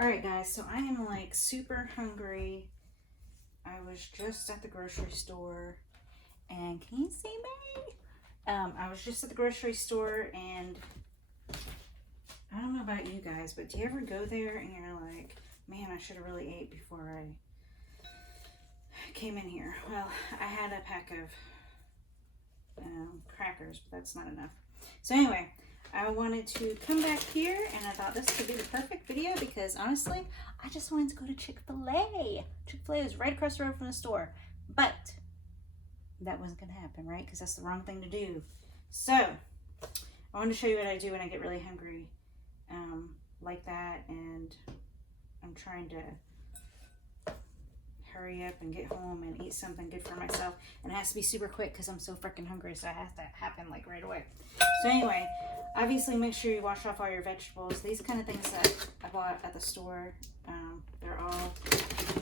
Alright guys, so I am like super hungry. I was just at the grocery store and can you see me? I was just at the grocery store and I don't know about you guys, but do you ever go there and you're like, man, I should have really ate before I came in here? Well, I had a pack of crackers, but that's not enough. So anyway, I wanted to come back here and I thought this could be the perfect video because honestly, I just wanted to go to Chick-fil-A. Chick-fil-A is right across the road from the store, but that wasn't gonna happen, right? Because that's the wrong thing to do. So I wanted to show you what I do when I get really hungry like that, and I'm trying to hurry up and get home and eat something good for myself, and it has to be super quick because I'm so freaking hungry, so it has to happen like right away. So anyway, obviously make sure you wash off all your vegetables. These kind of things that I bought at the store, they're all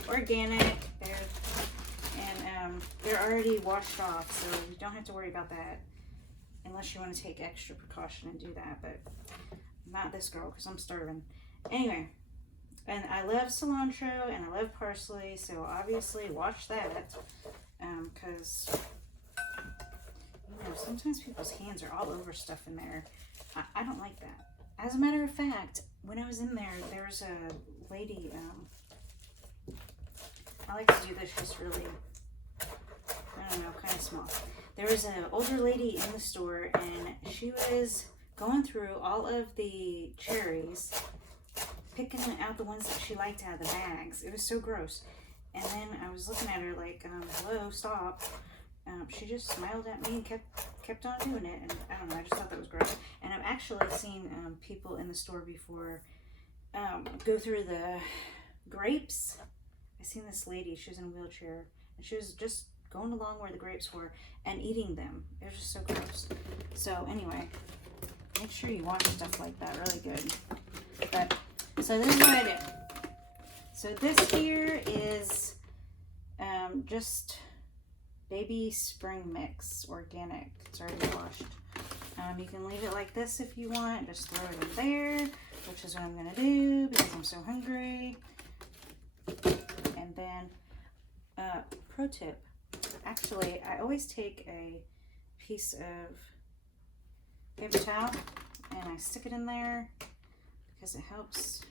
organic, they're already washed off, so you don't have to worry about that unless you want to take extra precaution and do that, but not this girl because I'm starving. Anyway, and I love cilantro and I love parsley, so obviously watch that, because you know, sometimes people's hands are all over stuff in there. I don't like that. As a matter of fact, when I was in there, there was a lady, I like to do this just really, I don't know, kind of small. There was an older lady in the store and she was going through all of the cherries, picking out the ones that she liked out of the bags. It was so gross. And then I was looking at her like, hello, stop. She just smiled at me and kept on doing it. And I don't know, I just thought that was gross. And I've actually seen people in the store before go through the grapes. I seen this lady, she was in a wheelchair, and she was just going along where the grapes were and eating them. It was just so gross. So anyway, make sure you watch stuff like that really good. But so this is what I did. So this here is just baby spring mix, organic. It's already washed. You can leave it like this if you want. Just throw it in there, which is what I'm gonna do because I'm so hungry. And then, pro tip. Actually, I always take a piece of paper towel and I stick it in there because it helps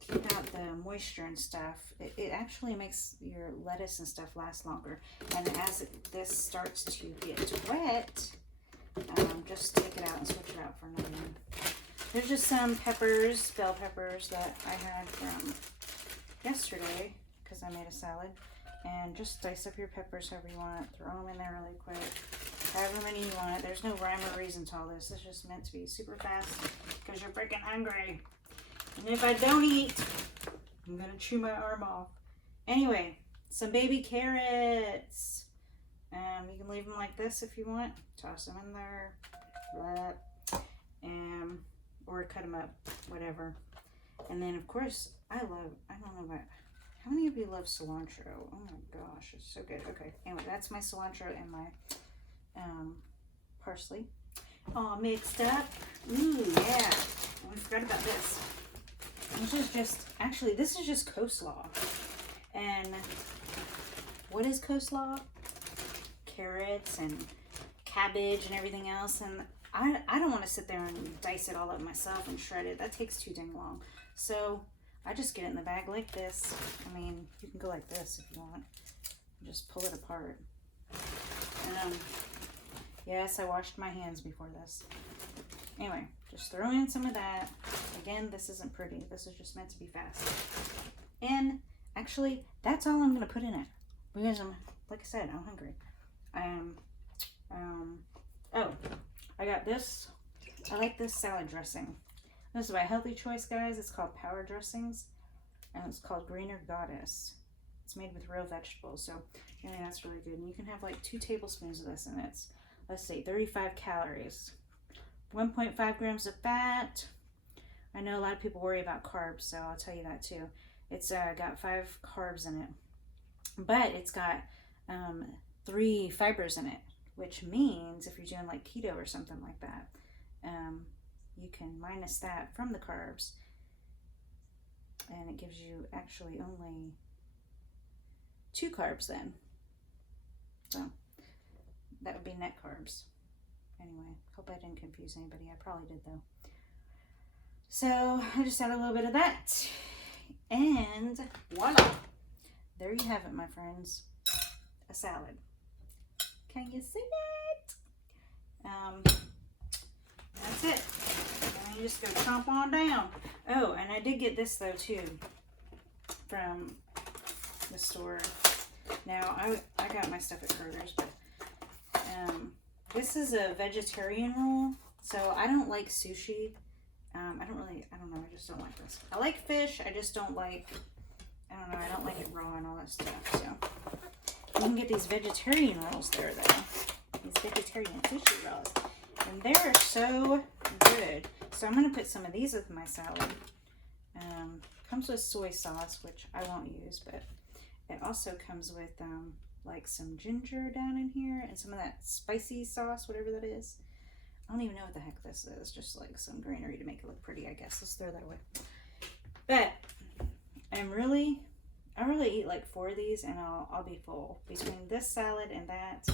keep out the moisture and stuff. It actually makes your lettuce and stuff last longer. And as this starts to get wet, just take it out and switch it out for another one. There's just some peppers, bell peppers that I had from yesterday because I made a salad. And just dice up your peppers however you want. Throw them in there really quick. However many you want. There's no rhyme or reason to all this. It's just meant to be super fast because you're freaking hungry. And if I don't eat, I'm going to chew my arm off. Anyway, some baby carrots. You can leave them like this if you want. Toss them in there. Or cut them up. Whatever. And then, of course, I don't know about... How many of you love cilantro? Oh my gosh, it's so good. Okay, anyway, that's my cilantro and my parsley all mixed up. Ooh, yeah. And we forgot about this. This is just coleslaw. And what is coleslaw? Carrots and cabbage and everything else. And I don't want to sit there and dice it all up myself and shred it. That takes too dang long. So I just get it in the bag like this. I mean, you can go like this if you want. Just pull it apart. Yes, I washed my hands before this. Anyway, just throw in some of that. Again, this isn't pretty. This is just meant to be fast. And actually, that's all I'm going to put in it. Because like I said, I'm hungry. Oh, I got this. I like this salad dressing. This is by Healthy Choice, guys. It's called Power Dressings, and it's called Greener Goddess. It's made with real vegetables, so I think that's really good. And you can have like 2 tablespoons of this, and it's, let's see, 35 calories, 1.5 grams of fat. I know a lot of people worry about carbs, so I'll tell you that too. It's got 5 carbs in it, but it's got 3 fibers in it, which means if you're doing like keto or something like that, you can minus that from the carbs and it gives you actually only 2 carbs then. So that would be net carbs. Anyway, hope I didn't confuse anybody. I probably did though. So I just add a little bit of that, and voila, there you have it, my friends, a salad. Can you see it? That's it. And you just go chomp on down. Oh, and I did get this though too from the store. Now I got my stuff at Kroger's, but this is a vegetarian roll. So I don't like sushi. I don't know, I just don't like this. I like fish, I just don't like, I don't like it raw and all that stuff, so. You can get these vegetarian rolls there, though. These vegetarian sushi rolls. And they're so good. So I'm going to put some of these with my salad. Comes with soy sauce, which I won't use, but it also comes with, like some ginger down in here and some of that spicy sauce, whatever that is. I don't even know what the heck this is. Just like some greenery to make it look pretty, I guess. Let's throw that away. But I really eat like 4 of these and I'll be full between this salad and that.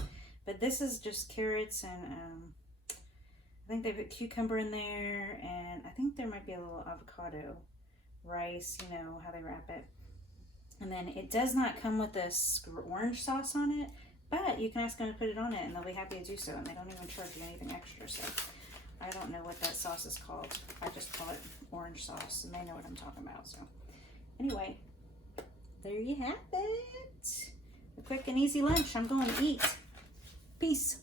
But this is just carrots and I think they put cucumber in there, and I think there might be a little avocado rice, you know how they wrap it. And then it does not come with this orange sauce on it, but you can ask them to put it on it and they'll be happy to do so, and they don't even charge you anything extra. So I don't know what that sauce is called. I just call it orange sauce, and they know what I'm talking about. So anyway, there you have it. A quick and easy lunch. I'm going to eat. Peace.